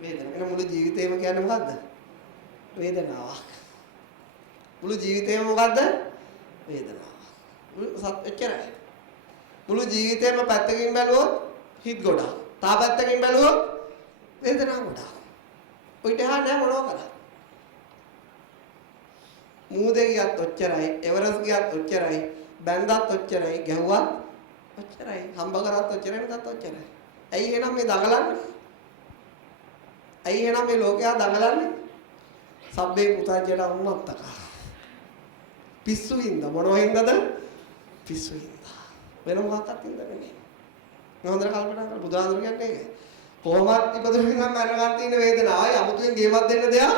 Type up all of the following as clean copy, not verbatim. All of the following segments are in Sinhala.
වේදනාව. එහෙනම් මුළු ජීවිතේම කියන්නේ මොකද්ද? වේදනාවක්. මුළු ජීවිතේම මොකද්ද? වේදනාවක්. එච්චරයි. මුළු ජීවිතේම පැත්තකින් බැලුවොත් හිත ගොඩක්. තා පැත්තකින් බැලුවොත් වේදනාව ගොඩක්. ඔයිට එහා නෑ මොනවා කරා. මූදේ ගියත් ඔච්චරයි, එවරස් ගියත් ඔච්චරයි, බැන්දත් ඔච්චරයි, ගැහුවත් ඔච්චරයි, හම්බ කරත් ඔච්චරයි, නැත්ත් ඔච්චරයි. ඇයි එහෙනම් මේ දඟලන්නේ? ඇයි එහෙනම් මේ ලෝකයා දඟලන්නේ? සබ්බේ පුතජන උන්නත්තක. පිස්සු හින්ද මොනෝ හින්දද? පිස්සු හින්ද. වෙන මොකක්වත් හින්ද නෙමෙයි. මම හොඳට කල්පනා කරලා බුදුහාමුදුරු කියන්නේ ඒක. කොහොමවත් ඉපදුනේ නම් මරණගත තියෙන වේදනාවයි අමුතුවෙන් ගේවත් දෙන්න දෙයක්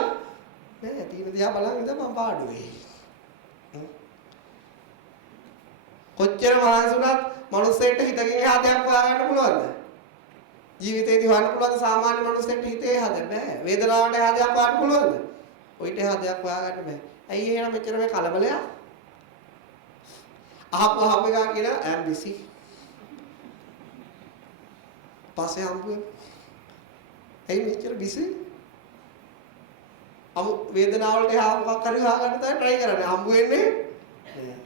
නෑ. තියෙන දිහා බලන් ඉඳන් මම පාඩුවේ. කොච්චර මහන්සිුණත් මනුස්සයෙක්ට හිතකින් එහා දෙයක් හොයාගන්න පුළුවන්ද? ජීවිතේදී හොයන්න පුළුවන් සාමාන්‍ය මනුස්සයෙක්ට හිතේ එහා දෙයක් බෑ. වේදනාවට එහා දෙයක් හොයන්න පුළුවන්ද? ඔයිට එහා දෙයක් හොයාගන්න බෑ. ඇයි එහෙනම් මෙච්චර මේ කලබලයක්? අහපු එකා කියන I'm busy. පස්සේ හම්බුනේ. ඇයි මෙච්චර busy? වේදනාවලට එහා මොකක් හරි හොයාගන්න තමයි try කරන්නේ. හම්බ වෙන්නේ නෑ.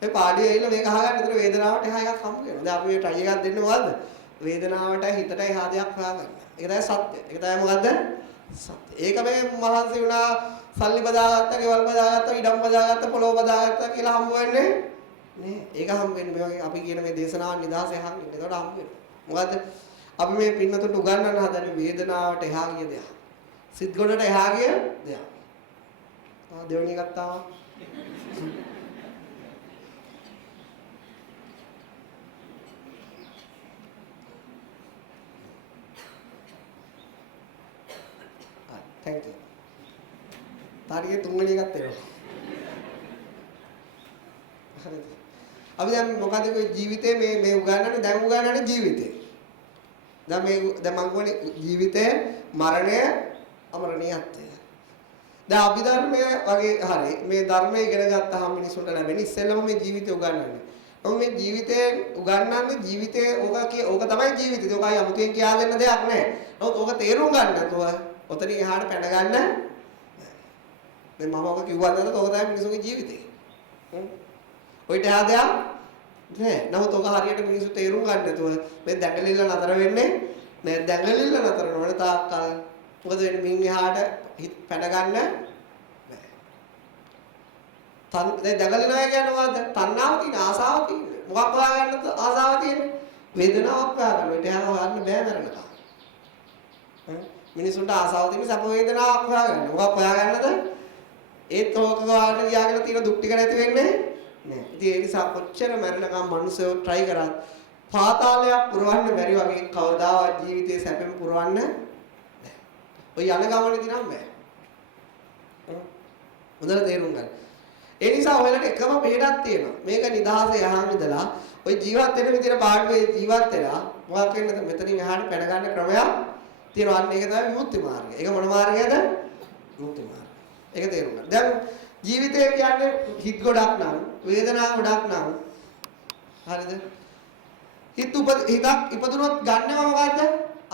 මේ පාඩිය ඇවිල්ලා මේක අහගන්න විතර වේදනාවට එහා එකක් හම්බ වෙනවා. දැන් අපි මේ try එකක් දෙන්නේ මොකද්ද? වේදනාවට හිතට එහා දෙයක් හොයාගන්න. ඒක තමයි සත්‍ය. ඒක තමයි මොකද්ද? සත්‍ය. ඒක මේ මහන්සි වුණා සල්ලි බදාගත්තා, ගෙවල් බදාගත්තා, ඉඩම් බදාගත්තා, පොළොව බදාගත්තා කියලා හම්බ වෙන්නේ නෑ. ඒක හම්බ වෙන්නේ මේ වගේ අපි කියන මේ දේශනාවන් නිදහසේ අහන්න. ඒකට හම්බ වෙනවා. මොකද්ද? අපි මේ පින්නතුන්ට උගන්වන්න හදන්නේ වේදනාවට එහා ගිය දෙයක්. සිත් ගොඩට එහා ගිය දෙයක්. දෙවෙනි ගත්තාම thank you. තාරියේ තුන්වෙනි එකත් එනවා. හරිද? අපි දැන් මොකද ජීවිතේ මේ උගන්වන්නේ දැන් උගන්වන්නේ ජීවිතේ. දැන් මම කියන්නේ ජීවිතය මරණය අමරණීයත්වය. දැන් අභිධර්මය වගේ හරි මේ ධර්මය ඉගෙන ගත්තාම මිනිසුන්ට ලැබෙන ඉස්සෙල්ලම මේ ජීවිතය උගන්වන්නේ. ඔව් මේ ජීවිතේ උගන්වන්නේ ජීවිතේ ඕක තමයි ජීවිතය. ඕකයි 아무තෙන් කියා දෙන්න දෙයක් නැහැ. නමුත් ඕක තේරුම් ගන්න නැතුව ඔතනින් එහාට පැන ගන්න දැන් මම ඔක කිව්වද නැත්නම් ඕක තමයි මිනිසුන්ගේ ජීවිතේ. ඔයිට එහා දෙයක් නෑ. නමුත් ඔක හරියට මිනිස්සු තේරුම් ගන්න නැතුව මේ දැඟලිල්ල නතර වෙන්නේ නෑ. දැඟලිල්ල නතර නොවන තාක්කල් මොකද වෙන්නේ? මින් එහාට පැන ගන්න බෑ. දැන් දැඟලිනවා කියන්නේ මොකද්ද? තණ්හාව තියෙන, ආසාව තියෙන. මොකක් හොයාගන්නද ආසාව තියෙන්නේ? වේදනාවක් හොයාගන්න. ඒට යනවා හොයන්න බෑ මරණකම්. මිනිසුන්ට ආසාව තියෙන සැප වේදනාවක් හොයාගන්න. මොකක් හොයාගන්නද? ඒත් ඕක ගාවට ගියාගෙන තියෙන දුක් ටික නැති වෙන්නේ නෑ. ඉතින් ඒ නිසා කොච්චර මරණකම් මිනිස්සු try කරත් පාතාලයක් පුරවන්න බැරි වගේ කවදාවත් ජීවිතේ සැපෙම පුරවන්න බෑ. ඔය යන ගමනේදී නම් බෑ. හොඳට තේරුම් ගන්න. ඒ නිසා ඔයාලට එකම බෙහෙතක් තියෙනවා. මේක නිදහසේ යහන් ඉඳලා ඔය ජීවත් වෙන විදිහට පාඩුවේ ජීවත් වෙලා මොකක් වෙන්නද මෙතනින් එහාට පැන ගන්න ක්‍රමයක් තියෙනවා. අන්න ඒක තමයි විමුක්ති මාර්ගය. ඒක මොන මාර්ගයද? විමුක්ති මාර්ගය. ඒක තේරුම් ගන්න. දැන් ජීවිතය කියන්නේ හිත ගොඩක් නම් වේදනා ගොඩක් නම් හරිද? හිතක් ඉපදුනොත් ගන්නව මොකද්ද?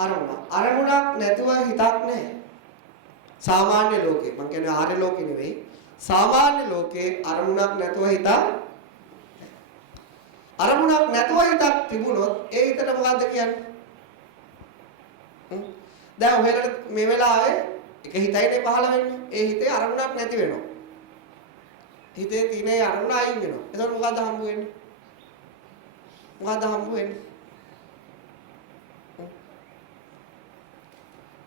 අරමුණ. අරමුණක් නැතුව හිතක් නැහැ. සාමාන්‍ය ලෝකේ මම කියන්නේ ආර්ය ලෝකේ නෙවෙයි. සාමාන්‍ය ලෝකේ අරමුණක් නැතුව හිතක් අරමුණක් නැතුව හිතක් තිබුණොත් ඒ හිතට මොකද්ද කියන්නේ? දැන් ඔයාලට මේ වෙලාවේ එක හිතයිනේ පහළ වෙන්නේ. ඒ හිතේ අරමුණක් නැති වෙනවා. හිතේ තියෙන අරමුණ අයින් වෙනවා. එතකොට මොකද්ද හම්බ වෙන්නේ? මොකද්ද හම්බ වෙන්නේ?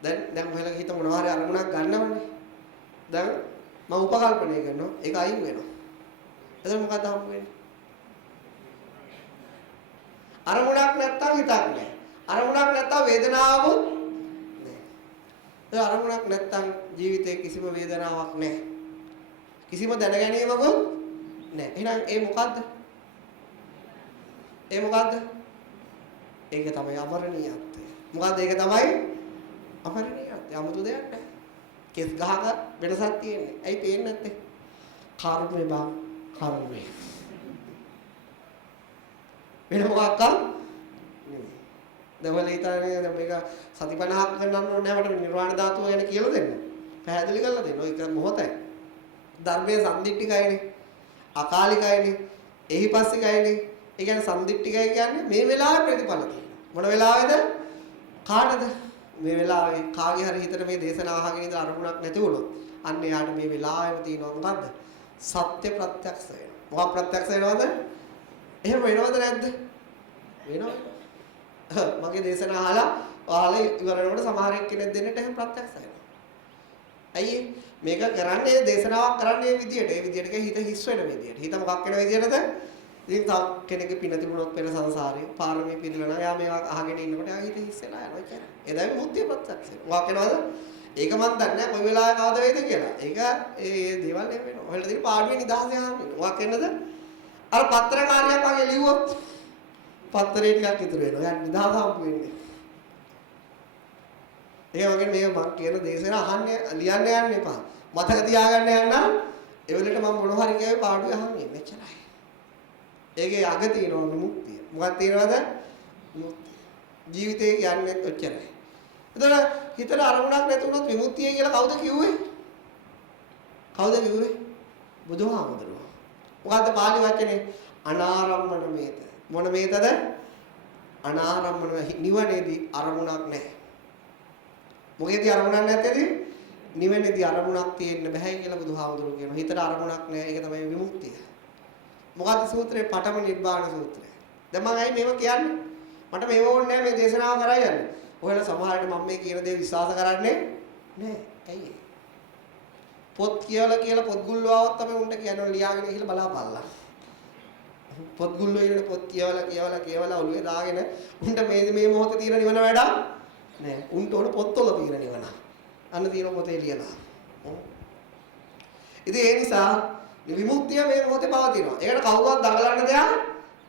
දැන් ඔයාලගේ හිත මොනවා හරි අරමුණක් ගන්නවනේ. දැන් මම උපකල්පනය කරනවා. ඒක අයින් වෙනවා. එතකොට මොකද්ද හම්බ වෙන්නේ? අරමුණක් නැත්තම් හිතක් නැහැ. අරමුණක් නැත්තම් වේදනාවකුත් නැහැ. ඒ අරමුණක් නැත්තම් ජීවිතේ කිසිම වේදනාවක් නැහැ. කිසිම දැනගැනීමකුත් නැහැ. එහෙනම් ඒ මොකද්ද? ඒ මොකද්ද? ඒක තමයි අමරණීයත්වය. මොකද්ද ඒක තමයි අමරණීයත්වය. 아무තු දෙයක් නැහැ. කෙස් ගහක වෙනසක් තියෙන්නේ. ඇයි පේන්නේ නැත්තේ? කර්මේ බං කර්මේ. වෙන මොකක්ද? දැන් ඔයාලා හිතන්නේ දැන් මේක සති 50ක් ගන්නන්න ඕනේ නැහැ මට නිර්වාණ ධාතුව ගැන කියලා දෙන්න. පැහැදිලි කරලා දෙන්න. ඒක මොහොතයි. ධර්මයේ සම්දිට්ඨිකයිනේ. අකාලිකයිනේ. එහිපස්සිකයිනේ. ඒ කියන්නේ සම්දිට්ඨිකයි කියන්නේ මේ වෙලාවේ ප්‍රතිඵල තියෙනවා. මොන වෙලාවේද? කාටද? මේ වෙලාවේ කාගේ හරි හිතට මේ දේශනාව අහගෙන ඉඳලා අරමුණක් නැති වුණොත් අන්න එයාට මේ වෙලාවෙම තියෙනවා මොකද්ද? සත්‍ය ප්‍රත්‍යක්ෂ වෙනවා. මොකක් ප්‍රත්‍යක්ෂ වෙනවද? එහෙම වෙනවද නැද්ද? වෙනවා. මගේ දේශනාව අහලා ඉවර වෙනකොට සමහර එක්කෙනෙක් දෙන්නට එහෙම ප්‍රත්‍යක්ෂ වෙනවා. ඇයි මේක කරන්නේ දේශනාවක් කරන්නේ මේ විදියට. ඒ විදියට හිත හිස් වෙන විදියට. හිත මොකක් වෙන විදියටද? ඉතින් තව කෙනෙක්ගේ පින තිබුණොත් පෙර සංසාරේ පාරමී පිළිලා නම් යා මේවා අහගෙන ඉන්නකොට යා හිත හිස් වෙලා යනවා කියන්නේ. එදාම මුක්තිය ප්‍රත්‍යක්ෂ වෙනවා. මොකක් වෙනවද? ඒක මන් දන්නේ නැහැ කොයි වෙලාවක කවද වේද කියලා. ඒක ඒ දේවල් එහෙම වෙනවා. ඔයාලා දින පාඩුවේ නිදහසේ අහන්නේ. මොකක් වෙනද? අර පත්‍රකාරයක් වගේ ලිව්වොත් පත්තරේ ටිකක් ඉතුරු වෙනවා. යා නිදහස හම්බ වෙන්නේ. ඒ වගේ මේ මම කියන දේශන අහන්නේ ලියන්න යන්න එපා. මතක තියාගන්න යන්න. ඒ වෙලෙට මම මොන හරි කියවේ පාඩුවේ අහන්නේ මෙච්චරයි. ඒකේ අග තියෙනවා විමුක්තිය. මොකක්ද තියෙනවද? විමුක්තිය. ජීවිතේ කියන්නේ ඔච්චරයි. එතකොට හිතට අරමුණක් නැති වුණොත් විමුක්තිය කියලා කවුද කිව්වේ? කවුද කිව්වේ? බුදුහාමුදුරුවෝ. මොකද්ද පාලි වචනේ? අනාරම්මන මේත. මොන මේතද? අනාරම්මන නිවනේදී අරමුණක් නැහැ. මොකේදී අරමුණක් නැත්තේදී? නිවනේදී අරමුණක් තියෙන්න බෑ කියලා බුදුහාමුදුරුවෝ කියනවා. හිතට අරමුණක් නැහැ. ඒක තමයි විමුක්තිය. මොකද්ද සූත්‍රේ? පඨම නිබ්බාන සූත්‍රය. දැන් මම ඇයි මේව කියන්නේ? මට මේව ඕනේ නැහැ මේ දේශනාව කරා යන්නේ. ඔයාලා සමහරවිට මම මේ කියන දේ විශ්වාස කරන්නේ නැහැ. ඇයි? පොත් කියලා පොත් ගුල්ලුවාවත් තමයි උන්ට කියන්නේ ලියාගෙන ගිහලා බලාපල්ලා. පොත් ගුල්ලෝ ඉන්නේ පොත් කියවලා ඔළුවේ දාගෙන උන්ට මේ මොහොතේ තියෙන නිවන වැඩක් නෑ. උන්ට ඕන පොත්වල තියෙන නිවන. අන්න තියෙන පොතේ ලියලා. ඉතින් ඒ නිසා විමුක්තිය මේ මොහොතේ පවතිනවා. ඒකට කවුරුවත් දඟලන්න දෙයක්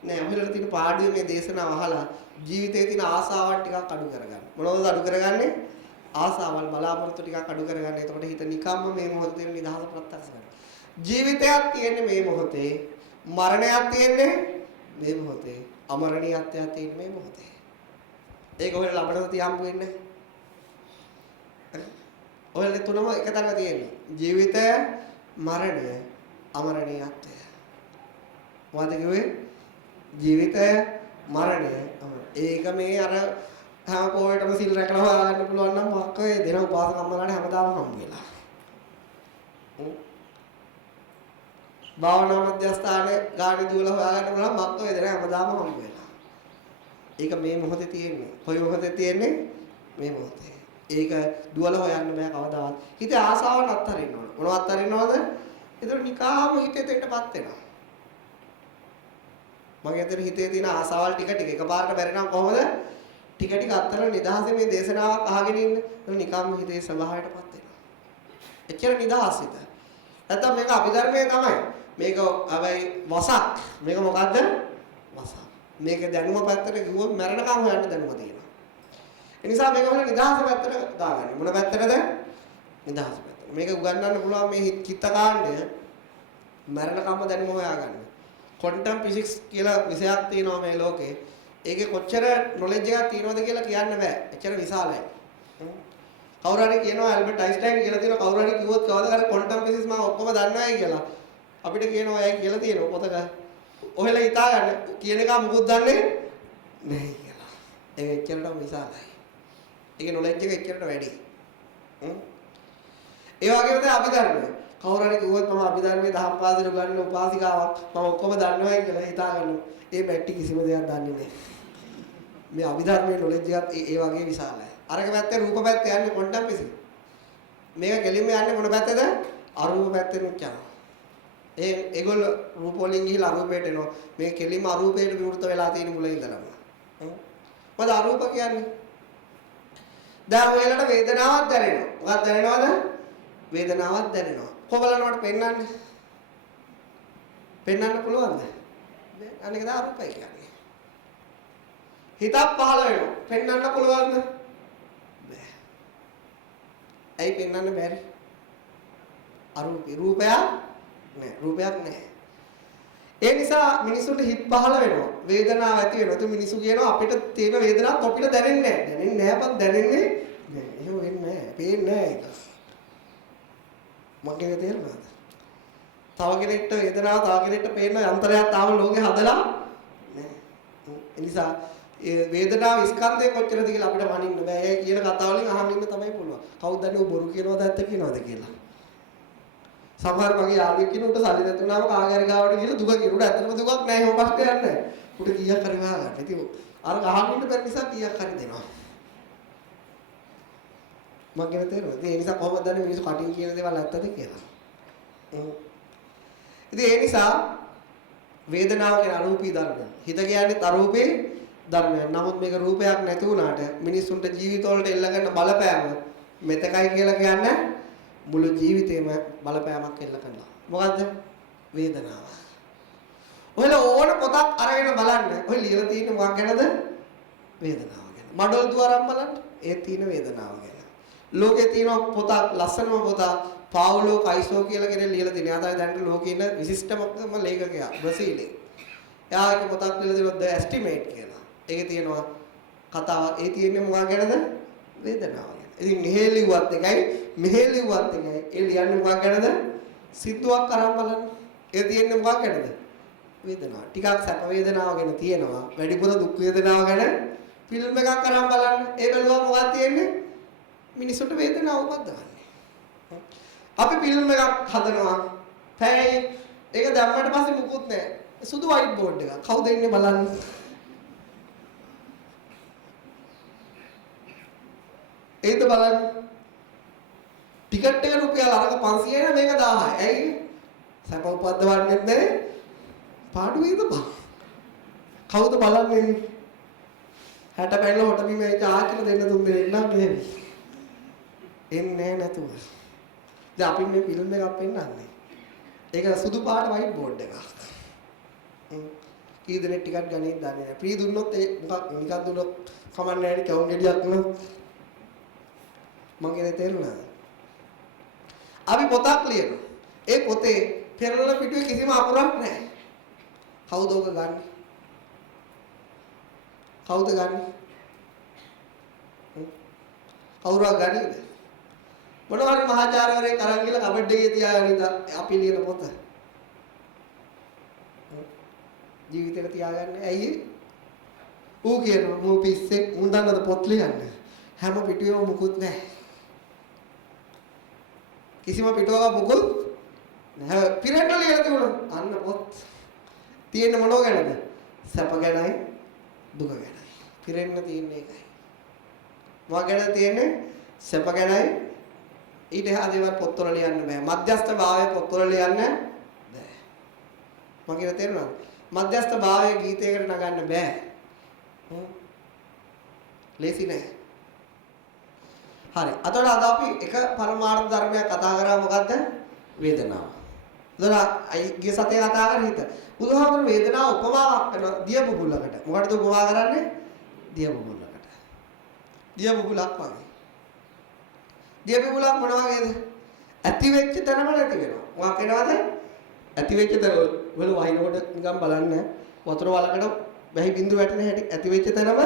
නෑ. ඔයාලට තියෙන පාඩුවේ මේ දේශනාව අහලා ජීවිතයේ තියෙන ආසාවන් ටිකක් අඩු කරගන්න. මොනවද අඩු කරගන්නේ? ආසාවල් බලාපොරොත්තු ටිකක් අඩු කරගන්න. එතකොට හිත නිකම්ම මේ මොහොතේ තියෙන නිදහස ප්‍රත්‍යක්ෂ කරගන්න. ජීවිතයක් තියෙන්නේ මේ මොහොතේ. මරණයක් තියෙන්නේ මේ මොහොතේ. අමරණීයත්වයක් තියෙන්නේ මේ මොහොතේ. ඒක ඔයාලා ළමඩට තියම්බු වෙන්නේ. ඔයාලා තුනම එක තැනක තියෙන්නේ. ජීවිතය, මරණය, අමරණීයත්වය. මොකද කිව්වේ? ජීවිතය, මරණය, ඒක මේ අර හැම පොයටම සිල් රැකලා හොයාගන්න පුළුවන් නම් මොකක් ඔය දෙන උපාසක අම්මලාට හැමදාම හම්බ වෙලා. භාවනා මධ්‍යස්ථානයේ ගාඩි දුවලා හොයාගන්න පුළුවන් මොකක් ඔය දෙන හැමදාම හම්බ වෙලා. ඒක මේ මොහොතේ තියෙන්නේ. කොයි මොහොතේ තියෙන්නේ? මේ මොහොතේ. ඒක දුවලා හොයන්න බෑ කවදාවත්. හිතේ ආසාවන් අත්හරින්න ඕන. මොනවත් අත්හරින්නවද? ඒතර නිකාම හිතේ දෙන්නපත් වෙනවා. මගේ අතර හිතේ තියෙන ආසාවල් ටික එකපාරට බැරි නම් කොහොමද? ටික අත්තරලා නිදහසේ මේ දේශනාවක් අහගෙන ඉන්න. ඒක නිකම්ම හිතේ ස්වභාවයටපත් වෙනවා. එච්චර නිදහස් හිත. නැත්තම් මේක අභිධර්මයේ තමයි. මේක අවයි වසක්. මේක මොකද්ද? වසක්. මේක දැනුම පැත්තට ගියොත් මරණකම් හොයන්න දැනුම තියෙනවා. ඒ නිසා මේක වල නිදහස පැත්තට දාගන්න. මොන පැත්තටද? නිදහස පැත්තට. මේක උගන්වන්න පුළුවන් මේ චිත්ත කාණ්ඩය මරණකම්ම දැනුම හොයාගන්න. ක්වොන්ටම් ෆිසික්ස් කියලා විෂයක් තියෙනවා මේ ලෝකේ. ඒකේ කොච්චර නොලෙජ් එකක් තියෙනවද කියලා කියන්න බෑ. එච්චර විශාලයි. කවුරු හරි කියනවා ඇල්බර්ට් අයින්ස්ටයින් කියලා තියෙනවා කවුරු හරි කිව්වොත් කවදාද ක්වොන්ටම් ෆිසික්ස් මම ඔක්කොම දන්නවයි කියලා. අපිට කියනවා එයා කියලා තියෙනවා පොතක. ඔහෙලා හිතා ගන්න කියන එක මොකුත් දන්නේ නැහැ කියලා. ඒක එච්චරටම විශාලයි. ඒකේ නොලෙජ් එක එච්චරට වැඩි. ඒ වගේම තමයි අභිධර්මය. කවුරු හරි කිව්වොත් මම අභිධර්මයේ දහම් පාසල ගන්න උපාසිකාවක් මම ඔක්කොම දන්නවයි කියලා හිතා ගන්න. ඒ බැට්ටි කිසිම දෙයක් දන්නේ නැහැ. මේ අභිධර්මයේ නොලෙජ් එකත් ඒ වගේ විශාලයි. අරක පැත්තේ රූප පැත්ත යන්නේ ක්වොන්ටම් ෆිසික්ස්. මේක කෙලින්ම යන්නේ මොන පැත්තේද? අරූප පැත්තෙන් උච්චාරණ. ඒගොල්ලෝ රූප වලින් ගිහිලා අරූපයට එනවා. මේ කෙලින්ම අරූපයට විවෘත වෙලා තියෙන මුල ඉඳලම. මොකද අරූප කියන්නේ? දැන් ඔයාලට වේදනාවක් දැනෙනවා. මොකක්ද දැනෙනවද? වේදනාවක් දැනෙනවා. කොබලනවට පෙන්වන්නේ. පෙන්වන්න පුළුවන්ද? අනේක දා අරූපයි කියන්නේ. හිතක් පහළ වෙනවා. පෙන්වන්න පුළුවන්ද? බෑ. ඇයි පෙන්වන්න බැරි? අරූපී රූපයක් නෑ. රූපයක් නෑ. ඒ නිසා මිනිසුන්ට හිත පහළ වෙනවා. වේදනාව ඇති වෙනවා. ඒ මිනිස්සු කියනවා අපිට තියෙන වේදනාවක් අපිට දැනෙන්නේ නැහැ. දැනෙන්නේ නැහැ බං දැනෙන්නේ නෑ. එහෙම වෙන්නේ නැහැ. පේන්නේ නැහැ ඒක. මගේ තේරුණාද? තව කෙනෙක්ට වේදනාව තව කෙනෙක්ට පේන යන්ත්‍රයක් තාම ලෝකේ හදලා නැහැ. ඒ නිසා ඒ වේදනාව ස්කන්ධය කොච්චරද කියලා අපිට මනින්න බෑ. ඒ කියන කතාව වලින් අහන්න ඉන්න තමයි පුළුවන්. කවුද දන්නේ බොරු කියනවද ඇත්ත කියනවද කියලා. සමහර මගේ යාළුවෙක් කෙනෙකුට සල්ලි නැතුණාම කාගෑරි ගාවට ගිහලා දුක කියනකොට ඇත්තටම දුකක් නැහැ. එහෙම ප්‍රශ්නයක් නැහැ. උට කීයක් හරි වහගන්න. ඉතින් අර අහන්න ඉන්න බැරි නිසා කීයක් හරි දෙනවා. මගේ තේරුණා. ඉතින් ඒ නිසා කොහොමද දන්නේ මිනිස්සු කටින් කියන දේවල් ඇත්තද කියලා. ඉතින් ඒ නිසා වේදනාව කියන අරූපී ධර්මය. හිත කියන්නේ අරූපේ ධර්මයක්. නමුත් මේක රූපයක් නැති වුණාට මිනිස්සුන්ට ජීවිතවලට එල්ලගන්න බලපෑම මෙතකයි කියලා කියන්නේ මුළු ජීවිතේම බලපෑමක් එල්ල කරනවා. මොකද්ද? වේදනාව. ඔයලා ඕන පොතක් අරගෙන බලන්න. ඔය ලියලා තියෙන්නේ මොකක් ගැනද? වේදනාව ගැන. මඩොල් දුවරම් බලන්න. ඒ තියෙන වේදනාව ගැන. ලෝකේ තියෙන පොතක් ලස්සනම පොතක් පාවුලෝ කයිසෝ කියලා කෙනෙක් ලියලා තියෙනවා. එයා තමයි දැනට ලෝකේ ඉන්න විශිෂ්ටම ලේඛකයා බ්‍රසීලේ. එයා එක පොතක් ලියලා තියෙනවා The Estimate කියලා. ඒකේ තියෙනවා කතාව. ඒ තියෙන්නේ මොකක් ගැනද? වේදනාව ගැන. ඉතින් මෙහෙ ලිව්වත් එකයි මෙහෙ ලිව්වත් එකයි. ඒ ලියන්නේ මොකක් ගැනද? සිද්දුවක් අරන් බලන්න. ඒ තියෙන්නේ මොකක් ගැනද? වේදනාව. ටිකක් සැප වේදනාව ගැන තියෙනවා. වැඩිපුර දුක් වේදනාව ගැන ෆිල්ම් එකක් අරන් බලන්න. ඒ බැලුවා මොකක්ද තියෙන්නේ? මිනිසුන්ට වේදනාව උපද්දවන්නේ. අපි ෆිල්ම් එකක් හදනවා. පැය ඒක දැම්මට පස්සේ මුකුත් නැහැ. සුදු වයිට් බෝඩ් එකක්. කවුද ඉන්නේ බලන්න? ඒත් බලන්න. ටිකට් එක රුපියල් අරක 500යි මේක 1000යි. ඇයි? සැප උපද්දවන්නෙත් නැහැ. පාඩු වේද බා. කවුද බලන්නේ? 60 පැනලා හොට බිම ඒක ආකිල දෙන්න තුන් දෙනෙක් නම් නෙවෙයි. එන්නේ නැතුව. දැන් අපි මේ ෆිල්ම් එකක් පෙන්නන්නේ. ඒක සුදු පාට වයිට් බෝඩ් එකක්. කී දෙනෙක් ටිකට් ගන්නේ දන්නේ නැහැ. ෆ්‍රී දුන්නොත් ඒ මොකක් නිකන් දුන්නොත් කමන්නේ නැහැ නේ කවුන් ගෙඩියක් වුණා. මගේ තේරුණාද? අපි පොතක් ලියනවා. ඒ පොතේ පෙරළන පිටුවේ කිසිම අකුරක් නැහැ. කවුද ඔක ගන්නෙ? කවුද ගන්නෙ? කවුරුවක් ගන්නේද? මොනවා හරි මහාචාර්යවරයෙක් අරන් ගිහලා කබඩ් එකේ තියාගෙන අපි ලියන පොත. ජීවිතේට තියාගන්නේ ඇයි? ඌ කියනවා මූ පිස්සෙක් උන් දන්නද පොත් ලියන්න. හැම පිටුවෙම මුකුත් නැහැ. කිසිම පිටුවක මුකුත් නැහැ. පිරෙන්න ලියලා තිබුණා. අන්න පොත්. තියෙන්නේ මොනව ගැනද? සැප ගැනයි දුක ගැනයි. පිරෙන්න තියෙන්නේ ඒකයි. මොකක් ගැනද තියෙන්නේ? සැප ගැනයි. ඊට එහා දේවල් පොත්වල ලියන්න බෑ. මධ්‍යස්ථ භාවය පොත්වල ලියන්න බෑ. මම කියන තේරුණාද? මධ්‍යස්ථ භාවය ගීතයකට නගන්න බෑ. ලේසි නෑ. හරි. අතන අද අපි එක පරමාර්ථ ධර්මයක් කතා කරා මොකද්ද? වේදනාව. ගිය සතියේ කතා කරේ හිත. බුදුහාමුදුරු වේදනාව උපමාවක් කරන දිය බුබුලකට. මොකටද උපමා කරන්නේ? දිය බුබුලකට. දිය බුබුලක් වගේ. දිය බුබුලක් මොන වගේද? ඇති වෙච්ච තැනම නැති වෙනවා. මොකක් වෙනවද? ඇති වෙච්ච තැන වල වහිනකොට නිකන් බලන්න වතුර වලකට වැහි බින්දුව වැටෙන හැටි ඇති වෙච්ච තැනම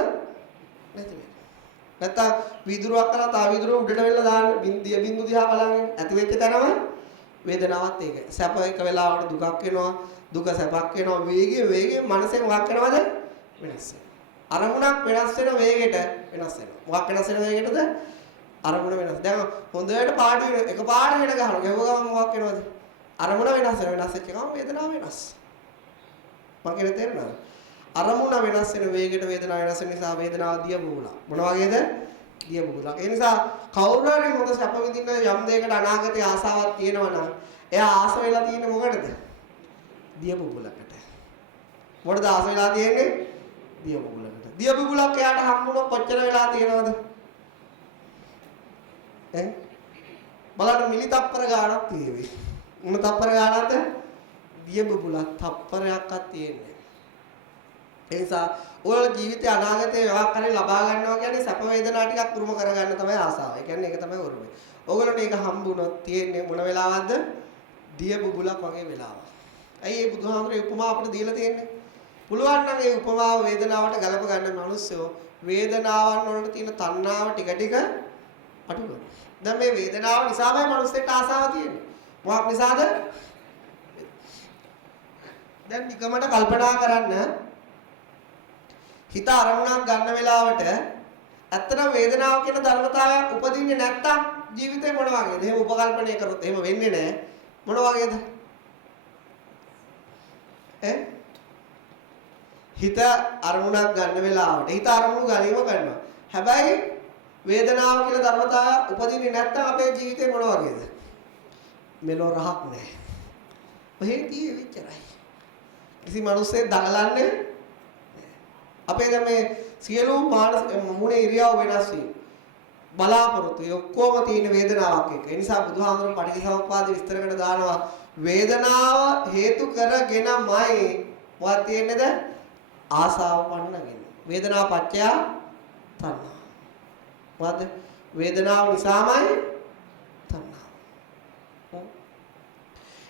නැති වෙනවා. නැත්තම් වීදුරුවක් කරලා තා වීදුරුව උඩට වෙලා දාන්න දිය බින්දුව දිහා බලන්න ඇති වෙච්ච තැනම වේදනාවක් ඒකයි. සැප එක වෙලාවකට දුකක් වෙනවා, දුක සැපක් වෙනවා. වේගයෙන් මනසෙන් මොකක් වෙනවද? වෙනස් වෙනවා. අරමුණක් වෙනස් වෙන වේගෙට වෙනස් වෙනවා. මොකක් වෙනස් වෙන වේගෙටද? අරමුණ වෙනස්. දැන් හොඳට පාඩු වෙන එකපාර වෙන ගහනවා. ගෙව ගමන් මොකක් වෙනවද? අරමුණ වෙනස් වෙනවා. වෙනස් වෙච්ච ගමන් වේදනාව වෙනස්. මම කියන තේරුණාද? අරමුණ වෙනස් වෙන වේගෙට වේදනාව වෙනස් වෙන නිසා වේදනාව දිය බුබුලා. මොන වගේද? දිය බුබුලා. ඒ නිසා කවුරු හරි හොඳ සැප විඳින්න යම් දෙයකට අනාගතයේ ආසාවක් තියෙනවා නම් එයා ආස වෙලා තියෙන්නේ මොකටද? දිය බුබුලකට. මොකටද ආස වෙලා තියෙන්නේ? දිය බුබුලකට. දිය බුබුලක් එයාට හම්බුනොත් කොච්චර වෙලා තියෙනවද? බලන්න මිලි තප්පර ගාණක් තියෙවි. මොන තප්පර ගාණක්ද? දිය බුබුලක් තප්පරයක්වත් තියෙන්නේ. ඒ නිසා ඔයාලා ජීවිතේ අනාගතේ යමක් හරි ලබා ගන්නවා කියන්නේ සැප වේදනා ටිකක් උරුම කරගන්න තමයි ආසාව. ඒ කියන්නේ ඒක තමයි උරුමය. ඕගොල්ලන්ට ඒක හම්බුනොත් තියෙන්නේ මොන වෙලාවක්ද? දිය බුබුලක් වගේ වෙලාවක්. ඇයි මේ බුදුහාමුදුරේ උපමා අපිට දීලා තියෙන්නේ? පුළුවන් නම් ඒ උපමාව වේදනාවට ගලප ගන්න මිනිස්සු වේදනාවන් වලට තියෙන තණ්හාව ටික ටික අඩු කරනවා. දැන් මේ වේදනාව නිසාමයි මිනිස්සුන්ට ආසාව තියෙන්නේ. මොකක් නිසාද? දැන් නිකමට කල්පනා කරන්න හිත අරමුණක් ගන්න වෙලාවට ඇත්තටම වේදනාව කියන ධර්මතාවයක් උපදින්නේ නැත්තම් ජීවිතේ මොන වගේද? එහෙම උපකල්පනය කරොත් එහෙම වෙන්නේ නැහැ. මොන වගේද? හිත අරමුණක් ගන්න වෙලාවට හිත අරමුණු ගැනීම කරනවා. හැබැයි වේදනාව කියලා ධර්මතාවය උපදින්නේ නැත්තම් අපේ ජීවිතේ මොන වගේද? මෙලෝ රහක් නැහැ. ඔහෙදී විචරයි. කිසි මිනිස්සෙක් දඟලන්නේ අපේ දැන් මේ සියලු මුනේ ඉරියව් වෙනස් වීම බලාපොරොත්තු ඒ ඔක්කොම තියෙන වේදනාවක් එක්ක. ඒ නිසා බුදුහාමුදුරුවෝ පටිච්චසමුප්පාද විස්තරකට දානවා වේදනාව හේතු කරගෙනමයි මොකක්ද තියෙන්නේද? ආසාව පන්නගෙන. වේදනාව පත්‍ය තණ්හා. මොකද්ද? වේදනාව නිසාමයි තණ්හාව.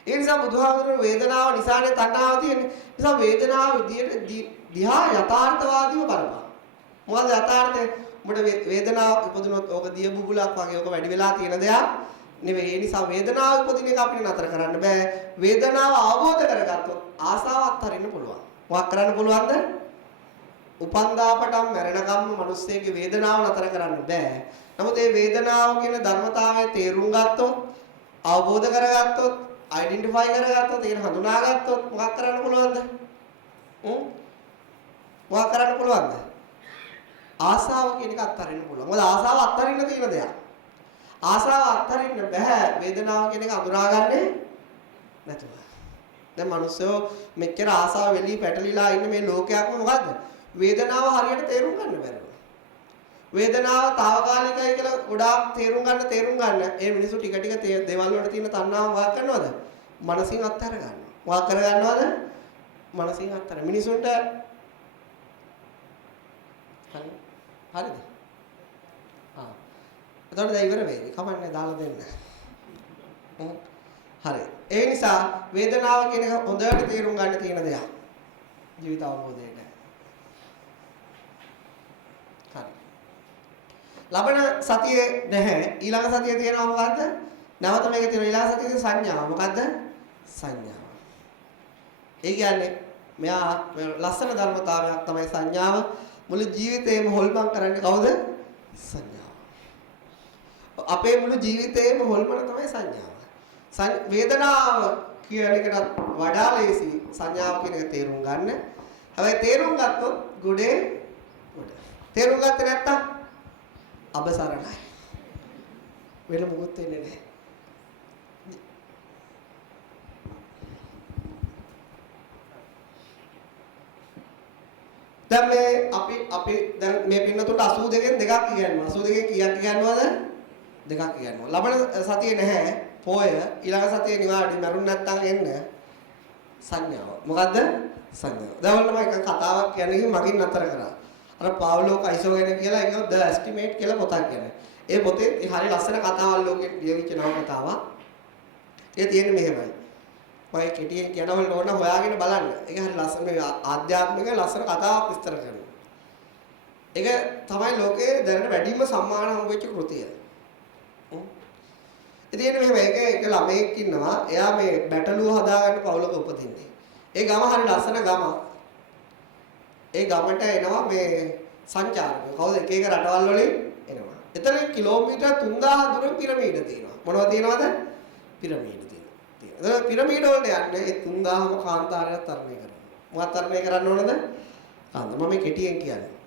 ඒ නිසා බුදුහාමුදුරුවෝ වේදනාව නිසානේ තණ්හාව තියෙන්නේ. නිසා වේදනාව විදියට දිහා යථාර්ථවාදීව බලපන්. මොකද යථාර්ථය උඹට වේදනාව උපදිනොත් ඕක දිය බුබුලක් වගේ ඕක වැඩි වෙලා තියෙන දෙයක් නෙවෙයි. ඒ නිසා වේදනාව උපදින එක අපිට නතර කරන්න බෑ. වේදනාව අවබෝධ කරගත්තොත් ආසාව අත්හරින්න පුළුවන්. මොකක් කරන්න පුළුවන්ද? උපන්දාපටම මරණකම්ම මිනිස්සෙගේ වේදනාව නතර කරන්න බෑ. නමුත් මේ වේදනාව කියන ධර්මතාවය තේරුම් ගත්තොත්, අවබෝධ කරගත්තොත්, අයිඩෙන්ටිෆයි කරගත්තොත්, ඒක හඳුනාගත්තොත් මොකක් කරන්න පුළුවන්ද? මොකක් කරන්න පුළුවන්ද? ආසාව කියන එක අත්හරින්න පුළුවන්. මොකද ආසාව අත්හරින්න තියෙන දෙයක්. ආසාව අත්හරින්න බෑ වේදනාව කියන එක අඳුරාගන්නේ නැතුව. දැන් මිනිස්සු මෙච්චර ආසාව වෙලී පැටලිලා ඉන්න මේ ලෝකයක්ම මොකද්ද? වේදනාව හරියට තේරුම් ගන්න බැරුව. වේදනාව తాවකාලිකයි කියලා ගොඩාක් තේරුම් ගන්න ඒ මිනිස්සු ටික ටික දේවල් වලට තියෙන තණ්හාව මොකක් කරනවද? මනසින් අත්හැර ගන්නවා. මොකක් කර ගන්නවද? මනසින් අත්හැර. මිනිසුන්ට හරිද? එතකොට දැන් ඉවර වෙයි. කමන්නේ දාලා දෙන්න. හරි. ඒ නිසා වේදනාව කියන එක හොඳට තේරුම් ගන්න තියෙන දෙයක්. ජීවිත අවබෝධයට. හරි. ලබන සතියේ නැහැ. ඊළඟ සතියේ තියෙනවා මොකද්ද? නැවත මේක තියෙනවා ඊළඟ සතියේ සංඥාව. මොකද්ද? සංඥාව. ඒ කියන්නේ මෙයා ලස්සන ධර්මතාවයක් තමයි සංඥාව. මුළු ජීවිතේම හොල්මන් කරන්නේ කවුද? සංඥාව. අපේ මුළු ජීවිතේම හොල්මන තමයි සංඥාව. වේදනාව කියන එකට වඩා ලේසි සංඥාව කියන එක තේරුම් ගන්න. හැබැයි තේරුම් ගත්තොත් ගොඩේ ගොඩ. තේරුම් ගත්තේ නැත්තම් අබසරණයි. වෙන මොකුත් වෙන්නේ නැහැ. දැන් මේ අපි දැන් මේ පින්නතුන්ට 82න් දෙකක් කියනවා. 82න් කීයක් කියනවද? දෙකක් කියනවා. ලබන සතියේ නැහැ. පොය ඊළඟ සතියේ නිවාඩි මරුන් නැත්තම් එන්න සංඥාව. මොකද්ද? සංඥාව. දැන් මම එක කතාවක් කියන්නේ මගින් නතර කරා. අර පාව්ලෝ කයිසෝ ගැන කියලා ඒක ද එස්ටිමේට් කියලා පොතක් කියන්නේ. ඒ පොතේ හරි ලස්සන කතාවක් ලෝකෙට ලියවිච්ච නව කතාවක්. ඒ තියෙන්නේ මෙහෙමයි. මම කෙටියෙන් කියනවල ඕන හොයාගෙන බලන්න. ඒක හරි ලස්සන මේ ආධ්‍යාත්මික ලස්සන කතාවක් විස්තර කරනවා. ඒක තමයි ලෝකේ දැනට වැඩිම සම්මාන හම්බෙච්ච කෘතිය. ඉතින් මෙහෙම එක ළමයෙක් ඉන්නවා. එයා මේ බැටළුව හදාගන්න පවුලක උපදින්නේ. ඒ ගම හරි ලස්සන ගමක්. ඒ ගමට එනවා මේ සංචාරකයෝ. කවුද එක එක රටවල් වලින් එනවා. එතන කිලෝමීටර් 3000 දුර පිරමීඩ තියෙනවා. මොනවද තියෙනවද? පිරමීඩ තියෙනවා. එතන පිරමීඩ වලට යන්නේ ඒ 3000ම කාන්තාරයක් තරණය කරනවා. මොකක්ද තරණය කරන්න ඕනද? කාන්තාර. මම මේ කෙටියෙන් කියන්නේ.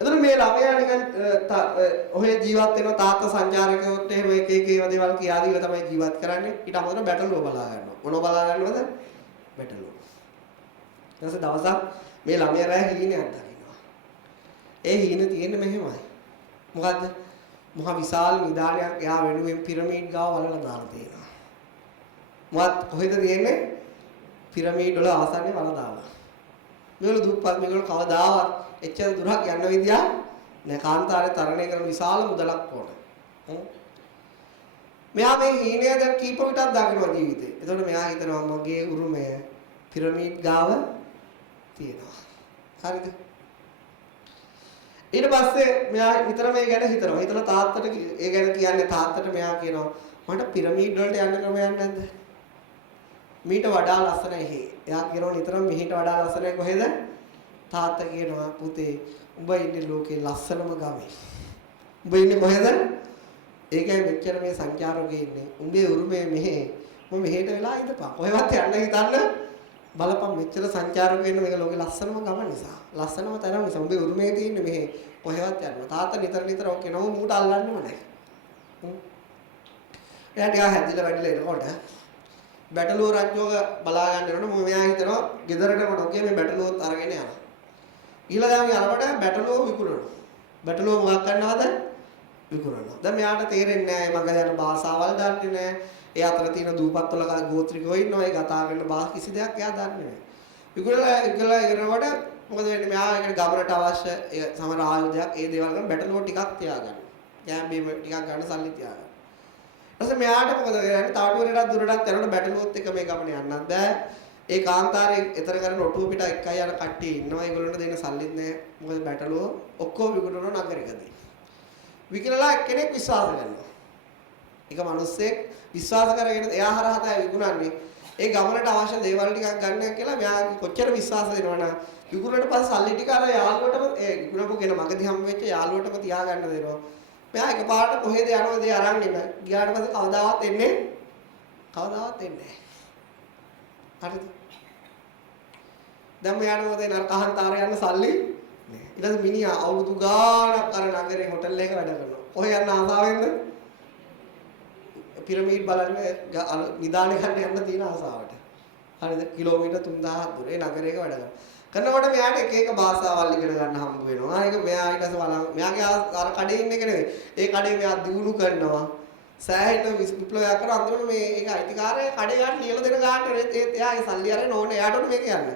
එතන මේ ළමයා නිකන් ඔහේ ජීවත් වෙන තාත්තා සංචාරකයෝත් එහෙම එක ඒවා දේවල් කියා දීලා තමයි ජීවත් කරන්නේ. ඊට අමතරව බැටළුව බලා ගන්නවා. මොනව බලා ගන්නවද? බැටළුව. ඊට දවසක් මේ ළමයා රෑ හීනයක් දකින්නවා. ඒ හීන තියෙන්නේ මෙහෙමයි. මොකද්ද? මහ විශාල නිදානයක් එයා වෙනුවෙන් පිරමීඩ් ගාව වලලා දාලා තියෙනවා. මොකක්ද කොහෙද තියෙන්නේ? පිරමීඩ් වල ආසන්නේ වල දාලා. මේගොල්ලෝ දුප්පත් මේගොල්ලෝ කවදාවත් එච්චර දුරක් යන්න විදියක් නෑ. කාන්තාරේ තරණය කරන විශාල මුදලක් ඕන. මෙයා මේ හීනය දැන් කීප විටක් දකිනවා ජීවිතේ. එතකොට මෙයා හිතනවා මගේ උරුමය පිරමීඩ් ගාව තියෙනවා. හරිද? ඊට පස්සේ මෙයා නිතරම ඒ ගැන හිතනවා. හිතලා තාත්තට ඒ ගැන කියන්නේ තාත්තට මෙයා කියනවා මට පිරමීඩ් වලට යන්න ක්‍රමයක් නැද්ද? මීට වඩා ලස්සනයි හේ. එයා කියනවා නිතරම මෙහිට වඩා ලස්සනයි කොහෙද? තාත්තා කියනවා පුතේ උඹ ඉන්නේ ලෝකේ ලස්සනම ගමේ. උඹ ඉන්නේ කොහෙද? ඒකයි මෙච්චර මේ සංචාරකේ ඉන්නේ. උඹේ උරුමේ මෙහෙ. උඹ මෙහෙට වෙලා ඉඳපන්. කොහෙවත් යන්න හිතන්න බලපන් මෙච්චර සංචාරක වෙන්න මේක ලෝකේ ලස්සනම ගම නිසා. ලස්සනම තරම නිසා උඹේ උරුමේ තියෙන්නේ මෙහෙ. කොහෙවත් යන්න. තාත්තා නිතර ඔක කියනවා මූට අල්ලන්නම නැහැ. එයා ටික හැදිලා වැඩිලා එනකොට බැටළුව රජ්‍යෝග බලා ගන්න යනකොට මම මෙයා හිතනවා ගෙදරට කොට ඔකේ මේ බැටළුවත් අරගෙන යනවා. ඊළඟ දාම යනකොට බැටළුව විකුණනවා. බැටළුව මොකක් කරනවද? විකුණනවා. දැන් මෙයාට තේරෙන්නේ නැහැ මග යන භාෂාවල් දන්නේ නැහැ. ඒ අතර තියෙන දූපත්වල ගෝත්‍රිකයෝ ඉන්නවා. ඒ කතා කරන භාෂා කිසි දෙයක් එයා දන්නේ නැහැ. විකුණලා ඉවරනකොට මොකද වෙන්නේ? මෙයා ඒකට ගමනට අවශ්‍ය සමහර ආයුධයක් ඒ දේවල් ගන්න බැටළුව ටිකක් තියාගන්න. ගෑම් බීම ටිකක් ගන්න සල්ලි තියාගන්න. ඊට මෙයාට මොකද කරන්නේ? තාටුවරටත් දුරටත් යනකොට බැටළුවොත් එක මේ ගමන යන්නත් බෑ. ඒ කාන්තාරේ ඊතර කරන ඔටුව පිට එකයි යන කට්ටිය ඉන්නවා. ඒගොල්ලන්ට දෙන්න සල්ලිත් නැහැ. මොකද බැටළුව ඔක්කොම විකුණනවා නගරයකදී. විකුණලා එක්කෙනෙක් විශ්වාස කරනවා. ඒක මිනිස්සෙක් විශ්වාස කරගෙන එයා හරහා තමයි විකුණන්නේ. ඒ ගමනට අවශ්‍ය දේවල් ටිකක් ගන්න කියලා මෙයා කොච්චර විශ්වාස දෙනවනම් විකුණුවට පස්සේ සල්ලි ටික අර යාළුවටම ඒ විකුණපු කෙනා මගදී හම්බ වෙච්ච යාළුවටම තියාගන්න දෙනවා. මෙයා එකපාරට කොහෙද යනවද ඒ අරන් එන්න. ගියාට පස්සේ කවදාවත් එන්නේ නැහැ. හරිද? දැන් මෙයාට මොකද නර කහන්තාර යන්න සල්ලි නෑ. ඊට පස්සේ මිනිහා අවුරුදු ගාණක් අර නගරේ හොටල් එකක වැඩ කරනවා. කොහෙ යන්න ආසාවෙන්ද? පිරමීඩ් බලන්න නිදානේ ගන්න යන්න තියෙන ආසාවට. හරිද? කිලෝමීටර් 3000ක් දුර ඒ නගරයක වැඩ කරනවා. කරනකොට මෙයාට එක භාෂාවල් ඉගෙන ගන්න හම්බ වෙනවා. ඒක මෙයා ඊට පස්සේ බලන්න මෙයාගේ අර කඩේ ඉන්න එක නෙවෙයි. ඒ කඩේ මෙයා දියුණු කරනවා. සෑහෙන විප්ලවයක් කරන අන්තිමට මේ ඒක අයිතිකාරය කඩේ ගන්න ලියලා දෙන ගානට එයාගේ සල්ලි අරගෙන ඕනේ එයාට ඕනේ මේක යන්න.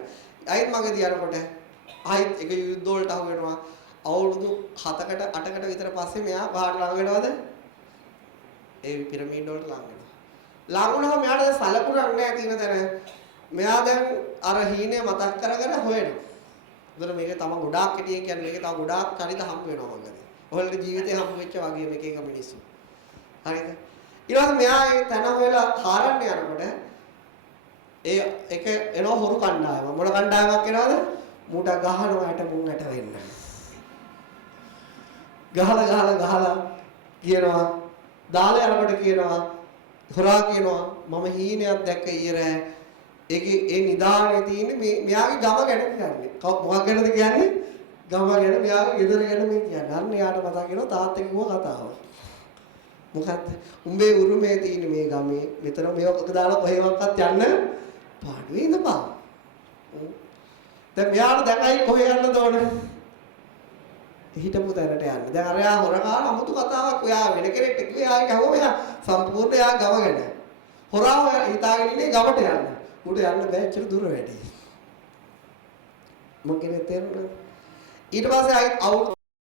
ආයෙත් මගදී යනකොට ආයෙත් ඒක යුද්ධ වලට අහු වෙනවා. අවුරුදු 7කට 8කට විතර පස්සේ මෙයා පහට ළඟ වෙනවද? ඒ පිරමීඩ් වලට ළඟ වෙනවා. ළඟ වුණාම මෙයාට සලකුණක් නැහැ තියෙන තැන. මෙයා දැන් අර හීනේ මතක් කරගෙන හොයනවා. උදේ මේක තම ගොඩාක් කෙටියෙන් කියන්නේ මේක තව ගොඩාක් චරිත හම්බ වෙනවා මගදී. ඔයගොල්ලෝගේ ජීවිතේ හම්බ වෙච්ච වගේ මේක එක මිනිස්සු. හරිද? ඊට පස්සේ මෙයා ඒ තන හොයලා හරන්න යනකොට ඒ එක එනවා හොරු කණ්ඩායම. මොන කණ්ඩායමක් එනවද? මූට ගහනවා යට මුංගට වෙන්න. ගහලා කියනවා දාලා යනකොට කියනවා හොරා කියනවා මම හීනයක් දැක්ක ඊරෑ. ඒකේ ඒ නිදානේ තියෙන්නේ මෙයාගේ ගම ගැන කියන්නේ. මොකක් ගැනද කියන්නේ? ගම ගැන මෙයාගේ ගෙදර ගැන මේ කියන්නේ. අන්න එයාට මතක් වෙනවා තාත්තා කිව්ව කතාව. මොකද්ද? උඹේ උරුමේ තියෙන මේ ගමේ මෙතන මේක දාලා කොහෙවත් යන්න පාඩුවේ ඉඳපන්. දැන් මෙයාට දැකයි කොහෙ යන්නද ඕන? හිටපු තැනට යන්න. දැන් අර යා හොරකාර අමුතු කතාවක් ඔයා වෙන කෙනෙක්ට කිව්වේ යාගේ කවම එයා සම්පූර්ණ යා ගම ගැන. හොරාව හිතාගෙන ඉන්නේ ගමට යන්න. උඩ යන්න බෑ ඇත්තට දුර වැඩි. මොකද තේරුණාද? ඊට පස්සේ ආයෙත් අවුරුදු